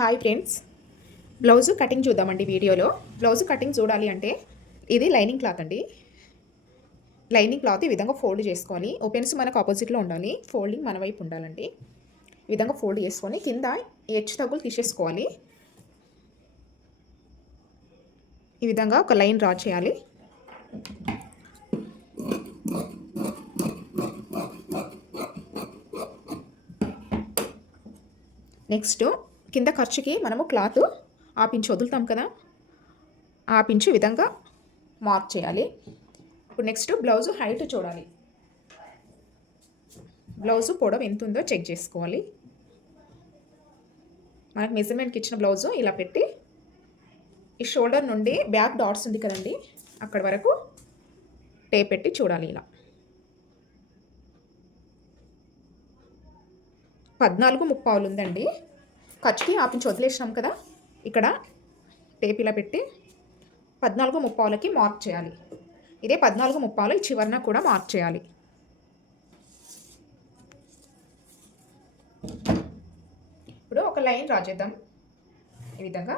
Hi friends blouse cutting చూద్దామండి వీడియోలో. Blouse cutting చూడాలి అంటే ఇది లైనింగ్ క్లాత్ అండి. లైనింగ్ క్లాత్ ఈ విధంగా ఫోల్డ్ చేసుకోవాలి ఓపెన్స్ మనకు ఆపోజిట్లో ఉండాలి. ఫోల్డింగ్ మన వైపు ఉండాలండి. ఈ విధంగా ఫోల్డ్ చేసుకొని కింద హెచ్చు తగ్గులు తీసేసుకోవాలి. ఈ విధంగా ఒక లైన్ డ్రా చేయాలి. నెక్స్ట్ కింద ఖర్చుకి మనము క్లాత్ ఆపించి వదులుతాం కదా. ఆపించి ఈ విధంగా మార్క్ చేయాలి. ఇప్పుడు నెక్స్ట్ బ్లౌజ్ హైట్ చూడాలి. బ్లౌజ్ పొడవు ఎంత ఉందో చెక్ చేసుకోవాలి. మనకు మెజర్మెంట్కి ఇచ్చిన బ్లౌజు ఇలా పెట్టి ఈ షోల్డర్ నుండి బ్యాక్ డాట్స్ ఉంది కదండి అక్కడ వరకు టేప్ పెట్టి చూడాలి ఇలా. పద్నాలుగు ముప్పావులు ఉందండి. ఖర్చుకి ఆపించి వదిలేసినాం కదా ఇక్కడ టేప్ ఇలా పెట్టి పద్నాలుగు ముప్పావులకి మార్క్ చేయాలి. ఇదే పద్నాలుగు ముప్పాలు ఈ చివరన కూడా మార్క్ చేయాలి. ఇప్పుడు ఒక లైన్ రాజేద్దాం చేద్దాం. ఈ విధంగా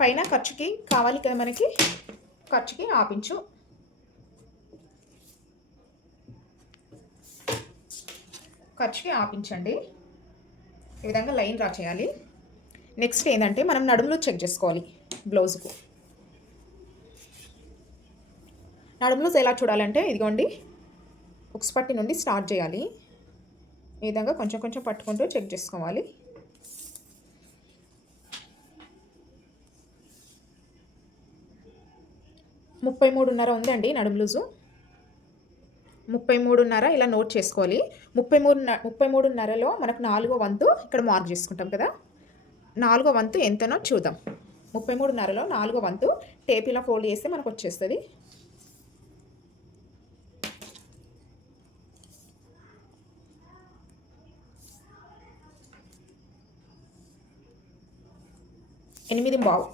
పైన ఖర్చుకి కావాలి కదా మనకి ఖర్చుకి ఆపించు. ఖర్చుకి ఆపించండి. ఈ విధంగా లైన్ డ్రా చేయాలి. నెక్స్ట్ ఏంటంటే మనం నడుములో చెక్ చేసుకోవాలి బ్లౌజ్కు. నడుములో ఎలా చూడాలంటే ఇదిగోండి ఉక్స్ పట్టి నుండి స్టార్ట్ చేయాలి. ఈ విధంగా కొంచెం కొంచెం పట్టుకుంటూ చెక్ చేసుకోవాలి. ముప్పై మూడున్నర ఉందండి నడుము లూజు. ముప్పై మూడున్నర ఇలా నోట్ చేసుకోవాలి. ముప్పై మూడు ముప్పై మూడున్నరలో మనకు నాలుగో వంతు ఇక్కడ మార్క్ చేసుకుంటాం కదా. నాలుగో వంతు ఎంతనో చూద్దాం. ముప్పై మూడున్నరలో నాలుగో వంతు టేప్ ఇలా ఫోల్డ్ చేస్తే మనకు వచ్చేస్తుంది ఎనిమిది బావు.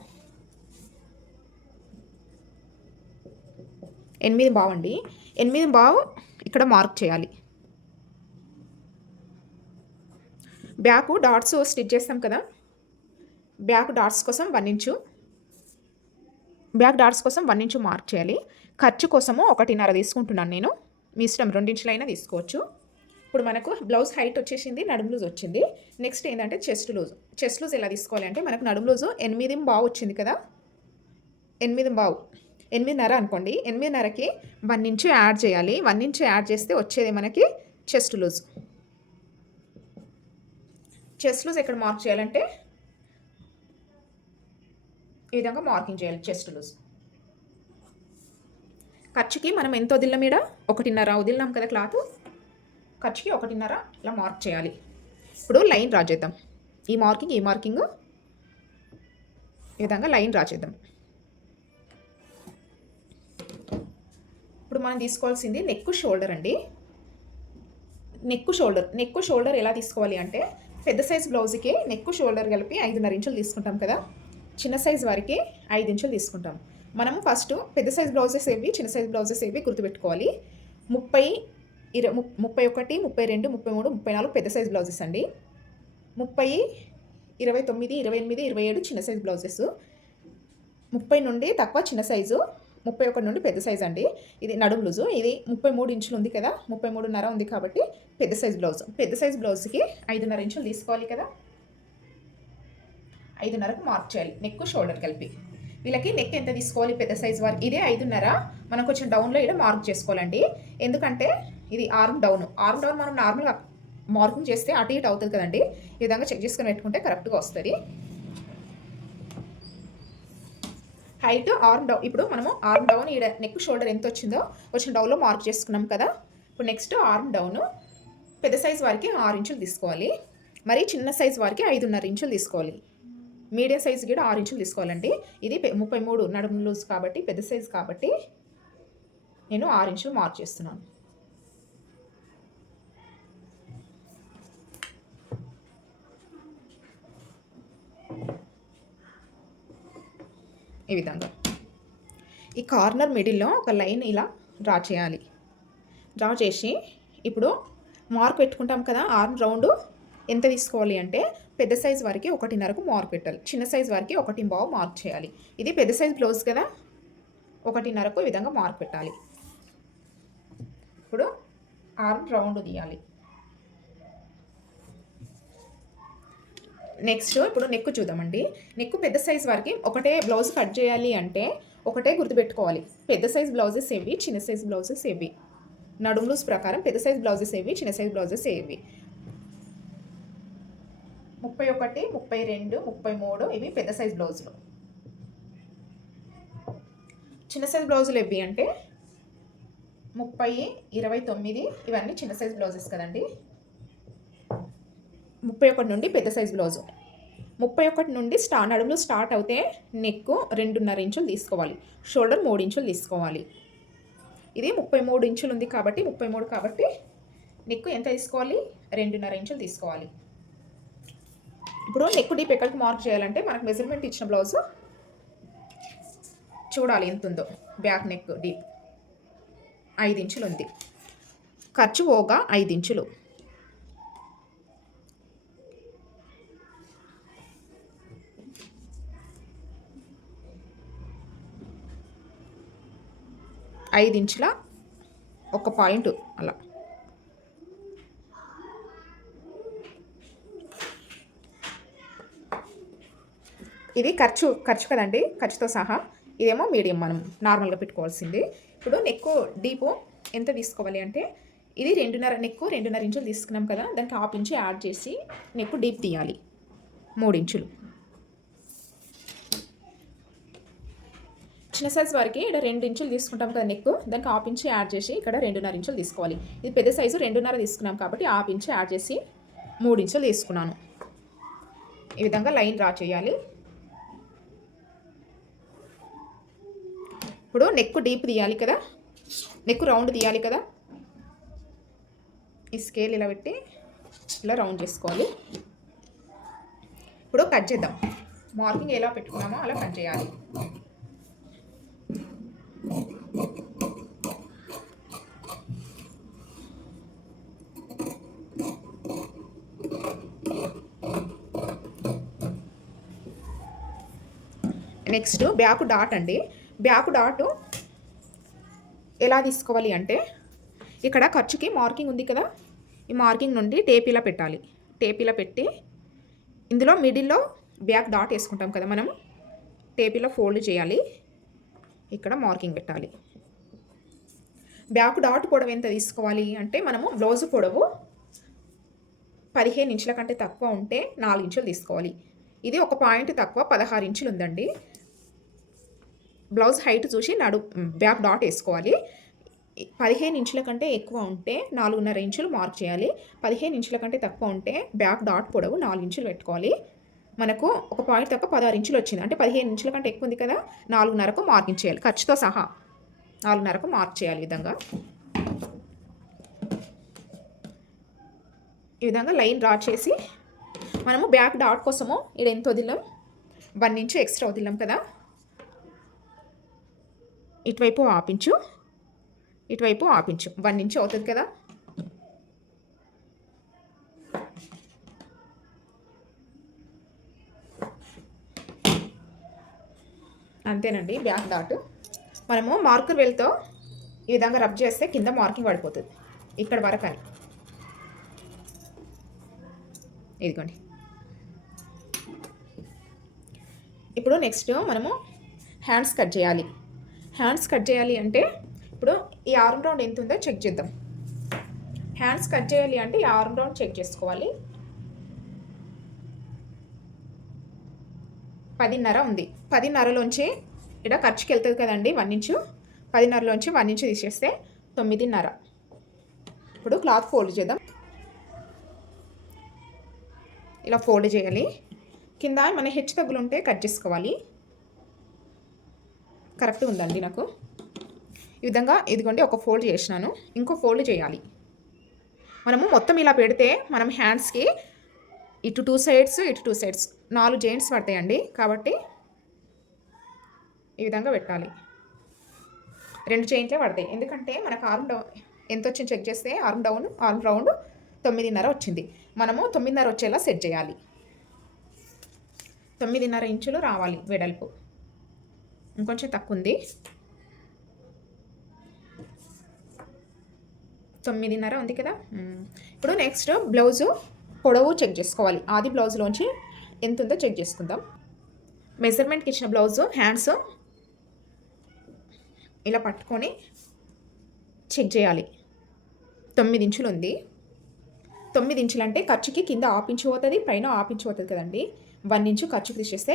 ఎనిమిది బావు అండి ఎనిమిది బావు ఇక్కడ మార్క్ చేయాలి. బ్యాక్ డాట్స్ స్టిచ్ చేస్తాం కదా. బ్యాక్ డాట్స్ కోసం వన్ ఇంచు బ్యాక్ డాట్స్ కోసం వన్ ఇంచు మార్క్ చేయాలి. ఖర్చు కోసము ఒకటిన్నర తీసుకుంటున్నాను నేను. మీ ఇష్టం రెండించులైనా తీసుకోవచ్చు. ఇప్పుడు మనకు బ్లౌజ్ హైట్ వచ్చేసింది నడుము లూజ్ వచ్చింది. నెక్స్ట్ ఏంటంటే చెస్ట్ లూజ్. చెస్ట్ లూజ్ ఎలా తీసుకోవాలి అంటే మనకు నడుము లూజు ఎనిమిది బావు వచ్చింది కదా? ఎనిమిది బావు. ఎనిమిదిన్నర అనుకోండి. ఎనిమిదిన్నరకి వన్ ఇంచు యాడ్ చేయాలి. వన్ ఇంచు యాడ్ చేస్తే వచ్చేది మనకి చెస్ట్ లూజ్. చెస్ట్ లూజ్ ఎక్కడ మార్క్ చేయాలంటే ఈ విధంగా మార్కింగ్ చేయాలి చెస్ట్ లూజ్. ఖర్చుకి మనం ఎంత వదిలిన మీద ఒకటిన్నర వదిలినాం కదా క్లాత్. ఖర్చుకి ఒకటిన్నర ఇలా మార్క్ చేయాలి. ఇప్పుడు లైన్ డ్రా చేద్దాం. ఈ మార్కింగ్ ఈ మార్కింగ్. ఈ విధంగా లైన్ డ్రా చేద్దాం. ఇప్పుడు మనం తీసుకోవాల్సింది నెక్ షోల్డర్ అండి. Neck shoulder. నెక్ షోల్డర్ ఎలా తీసుకోవాలి అంటే పెద్ద సైజ్ బ్లౌజ్కి నెక్ షోల్డర్ కలిపి ఐదున్నర ఇంచులు తీసుకుంటాం కదా. చిన్న సైజ్ వారికి ఐదు ఇంచులు తీసుకుంటాం. మనము ఫస్ట్ పెద్ద సైజ్ బ్లౌజెస్ ఏవి చిన్న సైజ్ బ్లౌజెస్ ఏవి గుర్తుపెట్టుకోవాలి. ముప్పై ఇర ముప్పై ఒకటి ముప్పై రెండు ముప్పై మూడు ముప్పై నాలుగు పెద్ద సైజ్ బ్లౌజెస్ అండి. ముప్పై ఇరవై తొమ్మిది ఇరవై ఎనిమిది ఇరవై ఏడు చిన్న సైజ్ బ్లౌజెస్. ముప్పై నుండి తక్కువ చిన్న సైజు ముప్పై ఒకటి నుండి పెద్ద సైజ్ అండి. ఇది నడుము లూజు ఇది ముప్పై మూడు ఇంచులు ఉంది కదా ముప్పై మూడున్నర ఉంది కాబట్టి పెద్ద సైజ్ బ్లౌజ్. పెద్ద సైజ్ బ్లౌజ్కి ఐదున్నర ఇంచులు తీసుకోవాలి కదా. ఐదున్నరకు మార్క్ చేయాలి. నెక్ షోల్డర్ కలిపి. వీళ్ళకి నెక్ ఎంత తీసుకోవాలి? పెద్ద సైజ్ వారికి ఇదే ఐదున్నర. మనం కొంచెం డౌన్లో ఇక్కడ మార్క్ చేసుకోవాలండి. ఎందుకంటే ఇది ఆర్మ్ డౌన్ ఆర్మ్ డౌన్ మనం నార్మల్గా మార్కింగ్ చేస్తే అటు ఇటు అవుతుంది కదండి. ఈ విధంగా చెక్ చేసుకొని పెట్టుకుంటే కరెక్ట్గా వస్తుంది. హైట్ ఆర్మ్ డౌన్ ఇప్పుడు మనము ఆర్మ్ డౌన్ ఈడ నెక్ షోల్డర్ ఎంత వచ్చిందో కొంచెం డౌన్లో మార్క్ చేసుకున్నాం కదా. ఇప్పుడు నెక్స్ట్ ఆర్మ్ డౌన్ పెద్ద సైజ్ వారికి ఆరు ఇంచులు తీసుకోవాలి. మరి చిన్న సైజ్ వారికి ఐదున్నర ఇంచులు తీసుకోవాలి. మీడియం సైజ్ కూడా ఆరు ఇంచులు తీసుకోవాలండి. ఇది ముప్పై మూడు నడుము లూజ్ కాబట్టి పెద్ద సైజ్ కాబట్టి నేను ఆరు ఇంచులు మార్క్ చేస్తున్నాను. ఈ విధంగా. ఈ కార్నర్ మిడిల్లో ఒక లైన్ ఇలా డ్రా చేయాలి. డ్రా చేసి ఇప్పుడు మార్క్ పెట్టుకుంటాం కదా ఆర్మ్ రౌండ్ ఎంత తీసుకోవాలి అంటే పెద్ద సైజ్ వారికి ఒకటిన్నరకు మార్క్ పెట్టాలి. చిన్న సైజ్ వారికి ఒకటి బావు మార్క్ చేయాలి. ఇది పెద్ద సైజ్ బ్లౌజ్ కదా? ఒకటిన్నరకు ఈ విధంగా మార్క్ పెట్టాలి. ఇప్పుడు ఆర్మ్ రౌండ్ తీయాలి. నెక్స్ట్ ఇప్పుడు నెక్ చూద్దామండి. నెక్ పెద్ద సైజ్ వరకు ఒకటే బ్లౌజ్ కట్ చేయాలి అంటే ఒకటే గుర్తుపెట్టుకోవాలి. పెద్ద సైజ్ బ్లౌజెస్ ఏవి? చిన్న సైజ్ బ్లౌజెస్ ఏవి? నడుము లూస్ ప్రకారం పెద్ద సైజ్ బ్లౌజెస్ ఏవి? చిన్న సైజ్ బ్లౌజెస్ ఏవి? ముప్పై ఒకటి ముప్పై రెండు ముప్పై మూడు ఇవి పెద్ద సైజ్ బ్లౌజులు. చిన్న సైజ్ బ్లౌజులు ఇవి అంటే ముప్పై ఇరవై తొమ్మిది ఇవన్నీ చిన్న సైజ్ బ్లౌజెస్ కదండి. ముప్పై ఒకటి నుండి పెద్ద సైజ్ బ్లౌజు. ముప్పై ఒకటి నుండి స్టా నడుములు స్టార్ట్ అవుతే నెక్ రెండున్నర ఇంచులు తీసుకోవాలి. షోల్డర్ మూడు ఇంచులు తీసుకోవాలి. ఇది ముప్పై మూడు ఇంచులు ఉంది కాబట్టి ముప్పై మూడు కాబట్టి నెక్ ఎంత తీసుకోవాలి? రెండున్నర ఇంచులు తీసుకోవాలి. ఇప్పుడు నెక్ డీప్ ఎక్కడికి మార్క్ చేయాలంటే మనకు మెజర్మెంట్ ఇచ్చిన బ్లౌజ్ చూడాలి ఎంత ఉందో బ్యాక్ నెక్ డీప్ ఐదు ఇంచులు ఉంది ఖర్చు ఓగా ఐదు ఇంచులు. ఐదు ఇంచుల ఒక పాయింట్ అలా. ఇది ఖర్చు ఖర్చు కదండి? ఖర్చుతో సహా. ఇదేమో మీడియం మనం నార్మల్గా పెట్టుకోవాల్సింది. ఇప్పుడు నెక్ డీపు ఎంత తీసుకోవాలి అంటే ఇది రెండున్నర నెక్ రెండున్నర ఇంచులు తీసుకున్నాం కదా దానికి హాఫ్ ఇంచు యాడ్ చేసి నెక్ డీప్ తీయాలి. మూడు ఇంచులు. చిన్న సైజ్ వరకు ఇక్కడ రెండు ఇంచులు తీసుకుంటాం కదా నెక్ దానికి హాఫ్ ఇంచు యాడ్ చేసి ఇక్కడ రెండున్నర ఇంచులు తీసుకోవాలి. ఇది పెద్ద సైజు రెండున్నర తీసుకున్నాం కాబట్టి హాఫ్ ఇంచు యాడ్ చేసి మూడు ఇంచులు తీసుకున్నాను. ఈ విధంగా లైన్ డ్రా చేయాలి. ఇప్పుడు నెక్ డీప్ తీయాలి కదా. నెక్ రౌండ్ తీయాలి కదా. ఈ స్కేల్ ఇలా పెట్టి ఇలా రౌండ్ చేసుకోవాలి. ఇప్పుడు కట్ చేద్దాం. మార్కింగ్ ఎలా పెట్టుకున్నామో అలా కట్ చేయాలి. నెక్స్ట్ బ్యాక్ డాట్ అండి. బ్యాక్ డాట్ ఎలా తీసుకోవాలి అంటే ఇక్కడ ఖర్చుకి మార్కింగ్ ఉంది కదా ఈ మార్కింగ్ నుండి టేప్ ఇలా పెట్టాలి. టేప్ ఇలా పెట్టి ఇందులో మిడిల్లో బ్యాక్ డాట్ వేసుకుంటాం కదా మనం టేప్ ఇలా ఫోల్డ్ చేయాలి. ఇక్కడ మార్కింగ్ పెట్టాలి. బ్యాక్ డాట్ పొడవు ఎంత తీసుకోవాలి అంటే మనము బ్లౌజ్ పొడవు పదిహేను ఇంచుల కంటే తక్కువ ఉంటే నాలుగు ఇంచులు తీసుకోవాలి. ఇది ఒక పాయింట్ తక్కువ పదహారు ఇంచులు ఉందండి. బ్లౌజ్ హైట్ చూసి నడు బ్యాక్ డాట్ వేసుకోవాలి. పదిహేను ఇంచుల కంటే ఎక్కువ ఉంటే నాలుగున్నర ఇంచులు మార్క్ చేయాలి. పదిహేను ఇంచుల కంటే తక్కువ ఉంటే బ్యాక్ డాట్ పొడవు నాలుగు ఇంచులు పెట్టుకోవాలి. మనకు ఒక పాయింట్ తక్కువ పదహారు ఇంచులు వచ్చింది. అంటే పదిహేను ఇంచుల కంటే ఎక్కువ ఉంది కదా నాలుగున్నరకు మార్కింగ్ చేయాలి. ఖర్చుతో సహా నాలుగున్నరకు మార్క్ చేయాలి ఈ విధంగా. ఈ విధంగా లైన్ డ్రా చేసి మనము బ్యాక్ డాట్ కోసము ఇక్కడ ఎంత వదిలాం? వన్ ఇంచు ఎక్స్ట్రా వదిలాం కదా. ఇటువైపు ఆపించు. ఇటువైపు ఆపించు. వన్ ఇంచు అవుతుంది కదా? అంతేనండి బ్యాక్ డాట్. మనము మార్కర్ వెల్తో ఈ విధంగా రబ్ చేస్తే కింద మార్కింగ్ పడిపోతుంది. ఇక్కడ వరకు అని. ఇదిగోండి. ఇప్పుడు నెక్స్ట్ మనము హ్యాండ్స్ కట్ చేయాలి. హ్యాండ్స్ కట్ చేయాలి అంటే ఇప్పుడు ఈ ఆర్మ్ రౌండ్ ఎంత ఉందో చెక్ చేద్దాం. హ్యాండ్స్ కట్ చేయాలి అంటే ఈ ఆర్మ్ రౌండ్ చెక్ చేసుకోవాలి. పదిన్నర ఉంది. పదిన్నరలోంచి ఇక్కడ ఖర్చుకి వెళ్తుంది కదండి వన్ ఇంచు. పదిన్నరలోంచి వన్ ఇంచు తీసేస్తే తొమ్మిదిన్నర. ఇప్పుడు క్లాత్ ఫోల్డ్ చేద్దాం. ఇలా ఫోల్డ్ చేయాలి. కింద మన హెచ్చు తగ్గులు ఉంటే కట్ చేసుకోవాలి. కరెక్ట్ ఉందండి నాకు. ఈ విధంగా ఇదిగోండి ఒక ఫోల్డ్ చేసినాను. ఇంకో ఫోల్డ్ చేయాలి. మనము మొత్తం ఇలా పెడితే మనం హ్యాండ్స్కి ఇటు టూ సైడ్స్ ఇటు టూ సైడ్స్ నాలుగు జెయింట్స్ పడతాయండి కాబట్టి ఈ విధంగా పెట్టాలి. రెండు జెయింట్లే పడతాయి. ఎందుకంటే మనకు ఆర్మ్ డౌన్ ఎంత వచ్చింది చెక్ చేస్తే ఆర్మ్ డౌన్ ఆర్మ్ రౌండ్ తొమ్మిదిన్నర వచ్చింది. మనము తొమ్మిదిన్నర వచ్చేలా సెట్ చేయాలి. తొమ్మిదిన్నర ఇంచులు రావాలి వెడల్పు. ఇంకొంచెం తక్కువ ఉంది తొమ్మిదిన్నర ఉంది కదా? ఇప్పుడు నెక్స్ట్ బ్లౌజు పొడవు చెక్ చేసుకోవాలి. ఆది బ్లౌజ్లోంచి ఎంత ఉందో చెక్ చేసుకుందాం. మెజర్మెంట్కి ఇచ్చిన బ్లౌజు హ్యాండ్స్ ఇలా పట్టుకొని చెక్ చేయాలి. తొమ్మిది ఇంచులు ఉంది. తొమ్మిది ఇంచులు అంటే ఖర్చుకి కింద ఆఫ్ పోతుంది పైన ఆఫ్ పోతుంది కదండి. వన్ ఇంచు ఖర్చుకి తీసేస్తే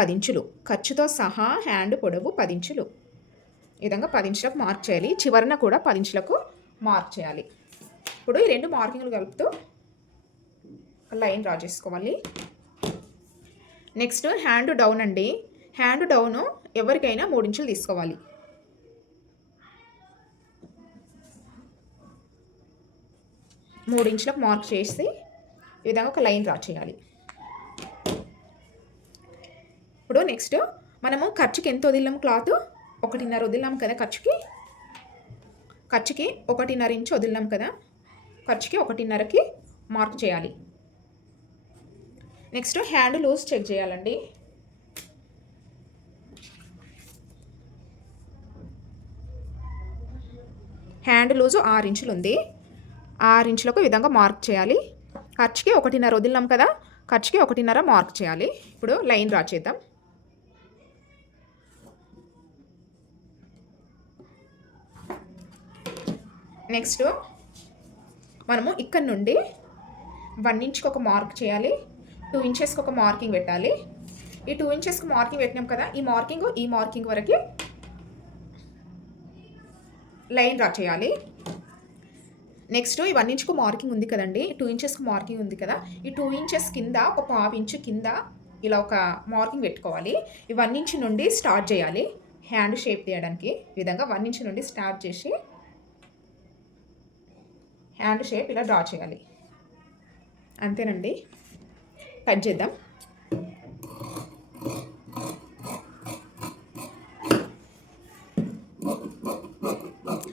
పదించులు. ఖర్చుతో సహా హ్యాండ్ పొడవు పదించులు. ఈ విధంగా పది ఇంచులకు మార్క్ చేయాలి. చివరన కూడా పది ఇంచులకు మార్క్ చేయాలి. ఇప్పుడు ఈ రెండు మార్కింగ్లు కలుపుతూ లైన్ డ్రా చేసుకోవాలి. నెక్స్ట్ హ్యాండ్ డౌన్ అండి. హ్యాండ్ డౌన్ ఎవరికైనా మూడు ఇంచులు తీసుకోవాలి. మూడు ఇంచులకు మార్క్ చేసి ఈ విధంగా ఒక లైన్ డ్రా చేయాలి ఇప్పుడు నెక్స్ట్ మనము ఖర్చుకి ఎంత వదిలాం క్లాత్? ఒకటిన్నర వదిలాం కదా ఖర్చుకి? ఖర్చుకి ఒకటిన్నర ఇంచు వదిలినాం కదా? ఖర్చుకి ఒకటిన్నరకి మార్క్ చేయాలి. నెక్స్ట్ హ్యాండ్ లూజ్ చెక్ చేయాలండి. హ్యాండ్ లూజు ఆరు ఇంచులు ఉంది. ఆరు ఇంచులకు విధంగా మార్క్ చేయాలి. ఖర్చుకి ఒకటిన్నర వదిలినాం కదా? ఖర్చుకి ఒకటిన్నర మార్క్ చేయాలి. ఇప్పుడు లైన్ డ్రా చేద్దాం. నెక్స్ట్ మనము ఇక్కడ నుండి వన్ ఇంచ్కి ఒక మార్క్ చేయాలి టూ ఇంచెస్కి ఒక మార్కింగ్ పెట్టాలి. ఈ టూ ఇంచెస్కి మార్కింగ్ పెట్టినాం కదా ఈ మార్కింగ్ ఈ మార్కింగ్ వరకు లైన్ డ్రా చేయాలి. నెక్స్ట్ ఈ వన్ ఇంచ్కు మార్కింగ్ ఉంది కదండి టూ ఇంచెస్కి మార్కింగ్ ఉంది కదా ఈ టూ ఇంచెస్ కింద ఒక పావు ఇంచు కింద ఇలా ఒక మార్కింగ్ పెట్టుకోవాలి. ఈ వన్ ఇంచ్ నుండి స్టార్ట్ చేయాలి హ్యాండ్ షేప్ తీయడానికి. ఈ విధంగా వన్ ఇంచ్ నుండి స్టార్ట్ చేసి హ్యాండ్ షేప్ ఇలా డ్రా చేయాలి. అంతేనండి. కట్ చేద్దాం.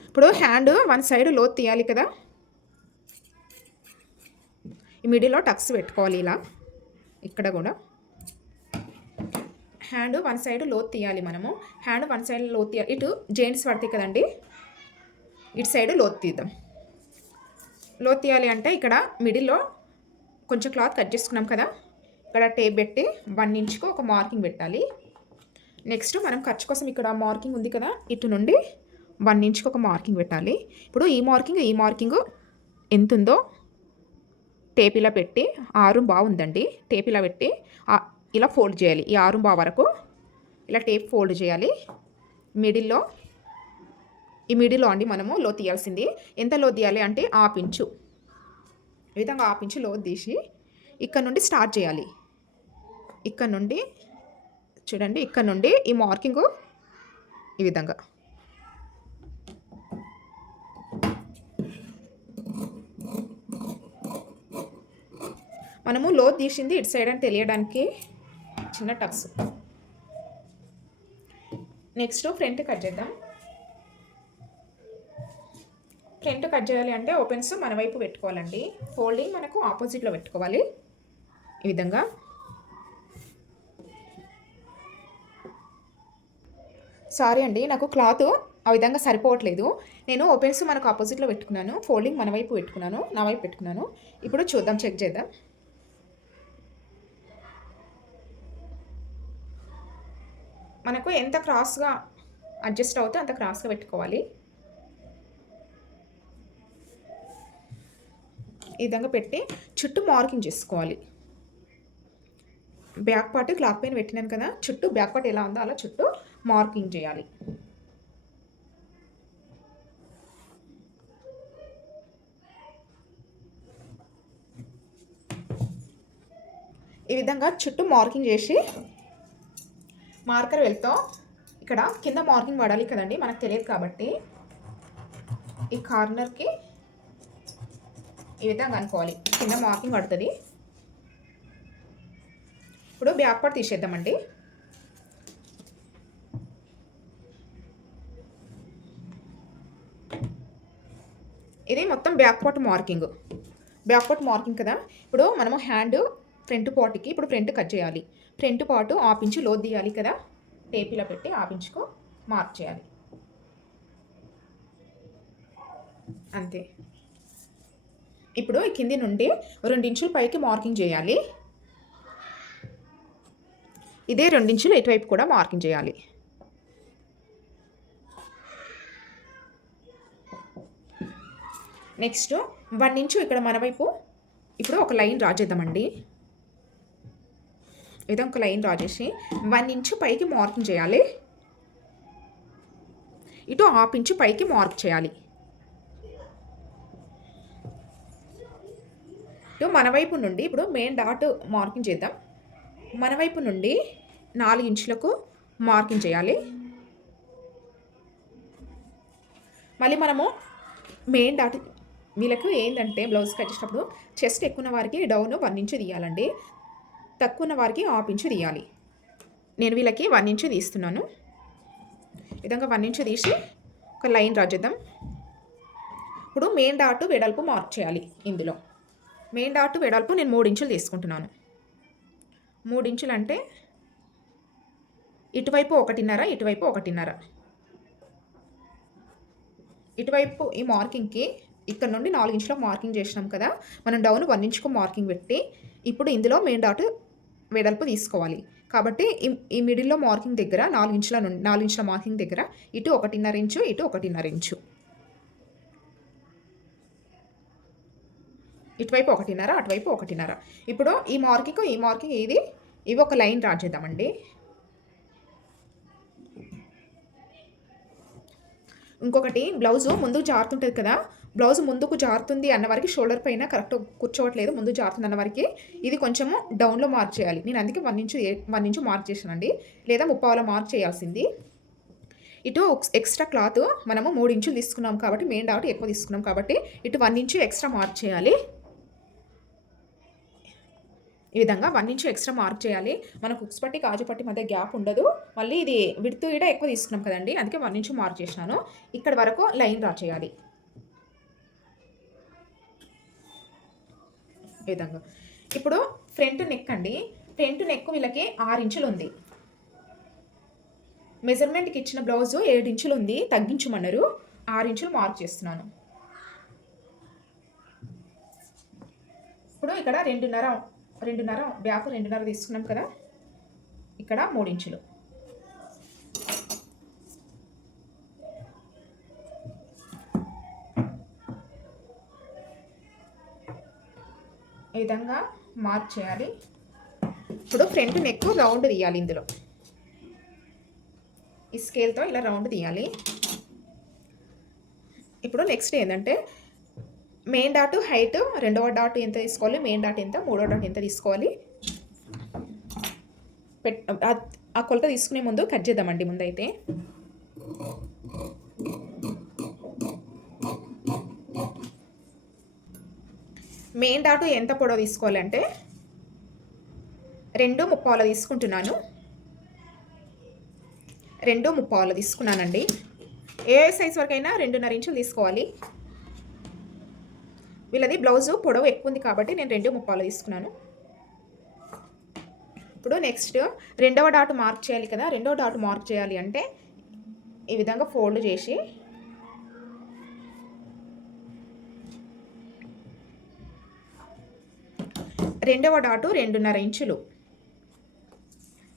ఇప్పుడు హ్యాండ్ వన్ సైడ్ లోత్ తీయాలి కదా. ఈ మిడిల్లో టక్స్ పెట్టుకోవాలి ఇలా. ఇక్కడ కూడా. హ్యాండ్ వన్ సైడ్ లోత్ తీయాలి మనము. హ్యాండ్ వన్ సైడ్ లోత్ తీయాలి ఇటు జెంట్స్ పడతాయి కదండి. ఇటు సైడ్ లోత్ తీద్దాం. లో తీయాలి అంటే ఇక్కడ మిడిల్లో కొంచెం క్లాత్ కట్ చేసుకున్నాం కదా. ఇక్కడ టేప్ పెట్టి వన్ ఇంచ్కు ఒక మార్కింగ్ పెట్టాలి. నెక్స్ట్ మనం ఖర్చు కోసం ఇక్కడ మార్కింగ్ ఉంది కదా ఇటు నుండి వన్ ఇంచ్కి ఒక మార్కింగ్ పెట్టాలి. ఇప్పుడు ఈ మార్కింగ్ ఈ మార్కింగ్ ఎంత ఉందో టేప్ ఇలా పెట్టి ఆరు బాగుందండి టేప్ ఇలా పెట్టి ఇలా ఫోల్డ్ చేయాలి. ఈ ఆరు బా వరకు ఇలా టేప్ ఫోల్డ్ చేయాలి. మిడిల్లో ఈ మిడిల్లో అండి మనము లో తీయాల్సింది. ఎంత లో తీయాలి అంటే ఆపించు ఈ విధంగా ఆపించు లో తీసి ఇక్కడ నుండి స్టార్ట్ చేయాలి. ఇక్కడ నుండి చూడండి ఇక్కడ నుండి ఈ మార్కింగ్ ఈ విధంగా. మనము లో తీసింది ఇటు సైడ్ అని తెలియడానికి చిన్న టక్స్. నెక్స్ట్ ఫ్రంట్ కట్ చేద్దాం. ఫ్రంట్ కట్ చేయాలి అంటే ఓపెన్స్ మన వైపు పెట్టుకోవాలండి. ఫోల్డింగ్ మనకు ఆపోజిట్లో పెట్టుకోవాలి. ఈ విధంగా. సారీ అండి నాకు క్లాత్ ఆ విధంగా సరిపోవట్లేదు. నేను ఓపెన్స్ మనకు ఆపోజిట్లో పెట్టుకున్నాను. ఫోల్డింగ్ మన వైపు పెట్టుకున్నాను. నా వైపు పెట్టుకున్నాను. ఇప్పుడు చూద్దాం చెక్ చేద్దాం. మనకు ఎంత క్రాస్గా అడ్జస్ట్ అవుతే అంత క్రాస్గా పెట్టుకోవాలి. ఈ విధంగా పెట్టి చుట్టూ మార్కింగ్ చేసుకోవాలి. బ్యాక్ పార్ట్ క్లాత్ పైన పెట్టినాను కదా చుట్టూ బ్యాక్ పార్ట్ ఎలా ఉందో అలా చుట్టూ మార్కింగ్ చేయాలి. ఈ విధంగా చుట్టూ మార్కింగ్ చేసి మార్కర్ వెళ్తాం. ఇక్కడ కింద మార్కింగ్ పడాలి కదండి మనకు తెలియదు కాబట్టి. ఈ కార్నర్కి ఈ విధంగా అనుకోవాలి. కింద మార్కింగ్ పడుతుంది. ఇప్పుడు బ్యాక్ పార్ట్ తీసేద్దామండి. ఇది మొత్తం back part marking. Back part marking కదా? ఇప్పుడు మనము హ్యాండ్ ఫ్రంట్ పార్ట్కి ఇప్పుడు ఫ్రంట్ కట్ చేయాలి. ఫ్రంట్ పార్ట్ ఆపించి లోతు తీయాలి కదా? టేప్ పెట్టి ఆపించుకో మార్క్ చేయాలి. అంతే. ఇప్పుడు కింది నుండి రెండించులు పైకి మార్కింగ్ చేయాలి. ఇదే రెండించులు ఇటువైపు కూడా మార్కింగ్ చేయాలి. నెక్స్ట్ వన్ ఇంచు ఇక్కడ మన వైపు ఇప్పుడు ఒక లైన్ డ్రా చేద్దామండి. ఏదో ఒక లైన్ డ్రా చేసి వన్ ఇంచు పైకి మార్కింగ్ చేయాలి. ఇటు హాఫ్ ఇంచు పైకి మార్క్ చేయాలి. ఇటు మన వైపు నుండి ఇప్పుడు మెయిన్ డాట్ మార్కింగ్ చేద్దాం. మన వైపు నుండి నాలుగు ఇంచులకు మార్కింగ్ చేయాలి. మళ్ళీ మనము మెయిన్ డాట్ వీళ్ళకు ఏంటంటే బ్లౌజ్ కట్టేటప్పుడు చెస్ట్ ఎక్కువ ఉన్న వారికి డౌన్ వన్ ఇంచు తీయాలండి. తక్కువ ఉన్న వారికి హాఫ్ ఇంచు తీయాలి. నేను వీళ్ళకి వన్ ఇంచు తీస్తున్నాను. విధంగా వన్ ఇంచు తీసి ఒక లైన్ రాజేద్దాం చేద్దాం. ఇప్పుడు మెయిన్ డాట్ వెడల్పు మార్క్ చేయాలి ఇందులో. మెయిన్ డాట్ వెడల్పు నేను మూడు ఇంచులు తీసుకుంటున్నాను. మూడు ఇంచులు అంటే ఇటువైపు ఒకటిన్నర ఇటువైపు ఒకటిన్నర. ఇటువైపు ఈ మార్కింగ్కి ఇక్కడ నుండి నాలుగు ఇంచుల మార్కింగ్ చేసినాం కదా మనం డౌన్ వన్ ఇంచుకు మార్కింగ్ పెట్టి ఇప్పుడు ఇందులో మెయిన్ డాట్ వెడల్పు తీసుకోవాలి. కాబట్టి ఈ ఈ మిడిల్లో మార్కింగ్ దగ్గర నాలుగు ఇంచుల నుండి నాలుగు ఇంచుల మార్కింగ్ దగ్గర ఇటు ఒకటిన్నర ఇంచు ఇటు ఒకటిన్నర ఇంచు. ఇటువైపు ఒకటిన్నర అటువైపు ఒకటిన్నర. ఇప్పుడు ఈ మార్కింగ్ ఈ మార్కింగ్ ఇది ఇవి ఒక లైన్ డ్రా చేద్దామండి. ఇంకొకటి బ్లౌజు ముందుకు జారుతుంటుంది కదా బ్లౌజ్ ముందుకు జారుతుంది అన్న వారికి షోల్డర్ పైన కరెక్ట్ కూర్చోవట్లేదు ముందు జారుతుంది అన్న వారికి ఇది కొంచెము డౌన్లో మార్క్ చేయాలి. నేను అందుకే one inch one inch mark చేశానండి. లేదా ముప్పావలో మార్క్ చేయాల్సింది. ఇటు ఎక్స్ట్రా క్లాత్ మనము మూడు ఇంచులు తీసుకున్నాం కాబట్టి మెయిన్ డాట్ ఎక్కువ తీసుకున్నాం కాబట్టి ఇటు వన్ ఇంచు ఎక్స్ట్రా మార్క్ చేయాలి. ఈ విధంగా వన్ ఇంచు ఎక్స్ట్రా మార్క్ చేయాలి. మనకు ఉక్స్ పట్టి కాజు పట్టి మధ్య గ్యాప్ ఉండదు. మళ్ళీ ఇది విడుతు ఈడ ఎక్కువ తీసుకున్నాం కదండి అందుకే వన్ ఇంచ్ మార్క్ చేసినాను. ఇక్కడ వరకు లైన్ డ్రా చేయాలి. ఈ విధంగా. ఇప్పుడు ఫ్రంట్ నెక్ అండి. ఫ్రంట్ నెక్ వీళ్ళకి ఆరు ఇంచులు ఉంది. మెజర్మెంట్కి ఇచ్చిన బ్లౌజు ఏడు ఇంచులు ఉంది. తగ్గించమన్నారు. ఆరు ఇంచులు మార్క్ చేస్తున్నాను. ఇప్పుడు ఇక్కడ రెండున్నర రెండున్నర బ్యాక్ రెండున్నర తీసుకున్నాం కదా. ఇక్కడ మూడు ఇంచులు. ఈ విధంగా మార్క్ చేయాలి. ఇప్పుడు ఫ్రంట్ నెక్ రౌండ్ తీయాలి ఇందులో. ఈ స్కేల్తో ఇలా రౌండ్ తీయాలి. ఇప్పుడు నెక్స్ట్ ఏంటంటే మెయిన్ డాట్ హైట్ రెండవ డాట్ ఎంత తీసుకోవాలి? మెయిన్ డాట్ ఎంత? మూడో డాట్ ఎంత తీసుకోవాలి? పెట్ ఆ- కొలత తీసుకునే ముందు కట్ చేద్దామండి ముందైతే. మెయిన్ డాట్ ఎంత పొడవు తీసుకోవాలంటే? రెండు ముప్పావులు తీసుకుంటున్నాను. రెండు ముప్పావులు తీసుకున్నానండి. ఏ సైజ్ వరకైనా రెండున్నర ఇంచులు తీసుకోవాలి. వీళ్ళది బ్లౌజు పొడవు ఎక్కువ ఉంది కాబట్టి నేను రెండు ముప్పాలు తీసుకున్నాను. ఇప్పుడు నెక్స్ట్ రెండవ డాట్ మార్క్ చేయాలి కదా. రెండవ డాట్ మార్క్ చేయాలి అంటే ఈ విధంగా ఫోల్డ్ చేసి రెండవ డాటు రెండున్నర ఇంచులు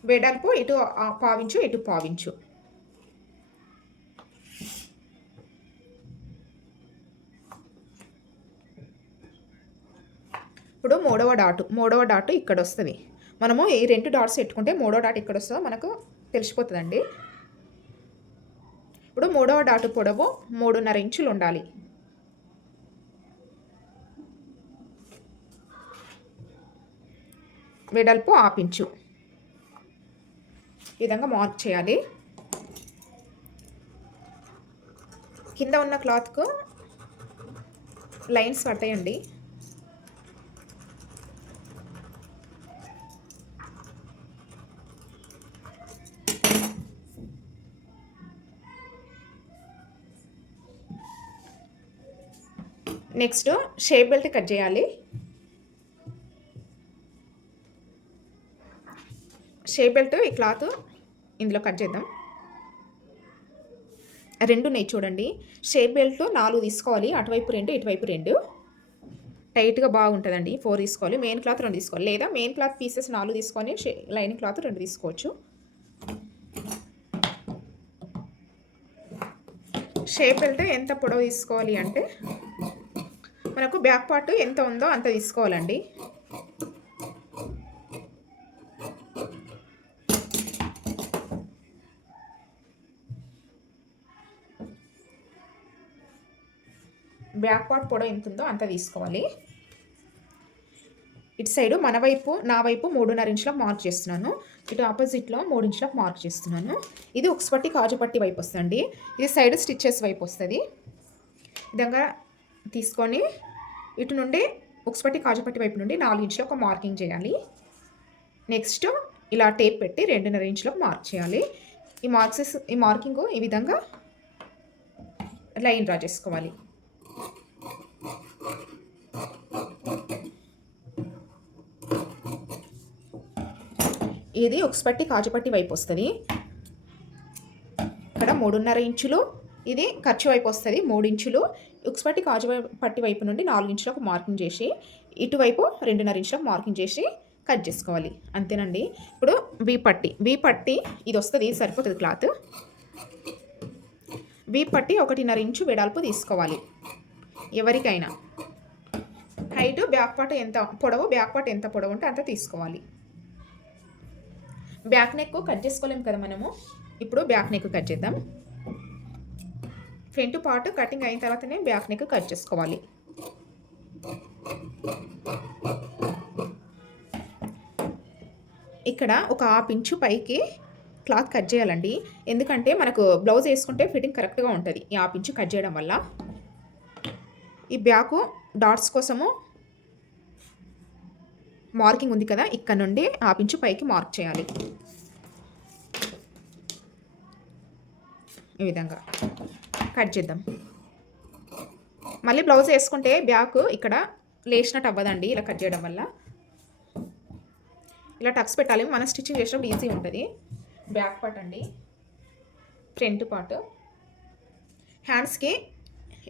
వెడల్పు ఇటు పావించు ఇటు పావించు. ఇప్పుడు మూడవ డాటు మూడవ డాటు ఇక్కడ వస్తుంది మనము ఈ రెండు డాట్స్ పెట్టుకుంటే మూడవ డాట్ ఇక్కడ వస్తుందో మనకు తెలిసిపోతుందండి. ఇప్పుడు మూడవ డాటు పొడవు మూడున్నర ఇంచులు ఉండాలి. వెడల్పు ఆపించు ఈ విధంగా మార్క్ చేయాలి. కింద ఉన్న క్లాత్కు లైన్స్ పడతాయండి. నెక్స్ట్ షేప్ బెల్ట్ కట్ చేయాలి. షేప్ బెల్ట్ ఈ క్లాత్ ఇందులో కట్ చేద్దాం. రెండు ఉన్నాయి చూడండి. షేప్ బెల్ట్ నాలుగు తీసుకోవాలి. అటువైపు రెండు ఇటువైపు రెండు. టైట్గా బాగుంటుందండి. ఫోర్ తీసుకోవాలి. మెయిన్ క్లాత్ రెండు తీసుకోవాలి. లేదా మెయిన్ క్లాత్ పీసెస్ నాలుగు తీసుకొని లైనింగ్ క్లాత్ రెండు తీసుకోవచ్చు. షేప్ వెళ్తే ఎంత పొడవు తీసుకోవాలి అంటే మనకు బ్యాక్ పార్ట్ ఎంత ఉందో అంత తీసుకోవాలండి. బ్యాక్ పార్ట్ పొడవు ఎంత ఉందో అంత తీసుకోవాలి. ఇటు సైడ్ మన వైపు నా వైపు మూడున్నర ఇంచులకు మార్క్ చేస్తున్నాను. ఇటు ఆపోజిట్లో మూడు ఇంచులకు మార్క్ చేస్తున్నాను. ఇది ఉక్స్పట్టి కాజుపట్టి వైపు వస్తుంది ఇది సైడ్ స్టిచ్చెస్ వైపు వస్తుంది. విధంగా తీసుకొని ఇటు నుండి ఉక్స్పట్టి కాజుపట్టి వైపు నుండి నాలుగు ఇంచులు ఒక మార్కింగ్ చేయాలి. నెక్స్ట్ ఇలా టేప్ పెట్టి రెండున్నర ఇంచులకు మార్క్ చేయాలి. ఈ మార్క్సెస్ ఈ మార్కింగ్ ఈ విధంగా లైన్ డ్రా చేసుకోవాలి. ఇది ఉక్స్పట్టి కాజుపట్టి వైపు వస్తుంది. ఇక్కడ మూడున్నర ఇంచులు. ఇది ఖర్చు వైపు వస్తుంది మూడు ఇంచులు. ఉక్స్పట్టి కాజు పట్టి వైపు నుండి నాలుగు ఇంచులకు మార్కింగ్ చేసి ఇటువైపు రెండున్నర ఇంచులకు మార్కింగ్ చేసి కట్ చేసుకోవాలి. అంతేనండి. ఇప్పుడు బీ పట్టి. వీ పట్టి ఇది వస్తుంది సరిపోతుంది క్లాత్. బీ పట్టి ఒకటిన్నర ఇంచు వెడల్పు తీసుకోవాలి. ఎవరికైనా. హైట్ బ్యాక్ పార్ట్ ఎంత పొడవు బ్యాక్ పార్ట్ ఎంత పొడవు ఉంటే అంత తీసుకోవాలి. బ్యాక్ నెక్ కట్ చేసుకోలేము కదా మనము? ఇప్పుడు బ్యాక్ నెక్ కట్ చేద్దాం. ఫ్రంట్ పార్ట్ కటింగ్ అయిన తర్వాతనే బ్యాక్ నెక్ కట్ చేసుకోవాలి. ఇక్కడ ఒక హాఫ్ ఇంచు పైకి క్లాత్ కట్ చేయాలండి. ఎందుకంటే మనకు బ్లౌజ్ వేసుకుంటే ఫిట్టింగ్ కరెక్ట్గా ఉంటుంది. ఈ హాఫ్ ఇంచు కట్ చేయడం వల్ల. ఈ బ్యాకు డాట్స్ కోసము మార్కింగ్ ఉంది కదా ఇక్కడ నుండి హాఫ్ ఇంచు పైకి మార్క్ చేయాలి. ఈ విధంగా. కట్ చేద్దాం. మళ్ళీ బ్లౌజ్ వేసుకుంటే బ్యాక్ ఇక్కడ లేచినట్టు అవ్వదండి ఇలా కట్ చేయడం వల్ల. ఇలా టక్స్ పెట్టాలి మనం స్టిచ్చింగ్ చేసినప్పుడు ఈజీ ఉంటుంది. బ్యాక్ పార్ట్ అండి. Front part. హ్యాండ్స్కి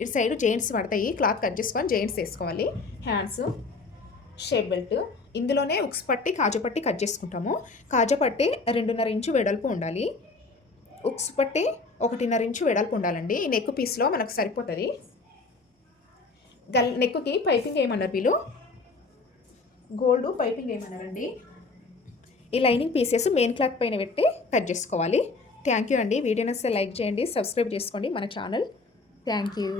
ఇటు సైడ్ జెయింట్స్ పడతాయి క్లాత్ కట్ చేసుకొని జెయింట్స్ వేసుకోవాలి. Hands shape belt. ఇందులోనే ఉక్స్ పట్టి కాజు పట్టి కట్ చేసుకుంటాము. కాజు పట్టి రెండున్నర ఇంచు వెడల్పు ఉండాలి. ఉక్స్ పట్టి ఒకటిన్నర ఇంచు వెడల్పు ఉండాలండి. ఈ నెక్ పీస్లో మనకు సరిపోతుంది. గల్ నెక్కి పైపింగ్ ఏమన్నారు వీళ్ళు? గోల్డ్ పైపింగ్ ఏమన్నారండి? ఈ లైనింగ్ పీసెస్ మెయిన్ క్లాత్ పైన పెట్టి కట్ చేసుకోవాలి. థ్యాంక్ యూ అండి. వీడియో లైక్ చేయండి సబ్స్క్రైబ్ చేసుకోండి మన ఛానల్. Thank you.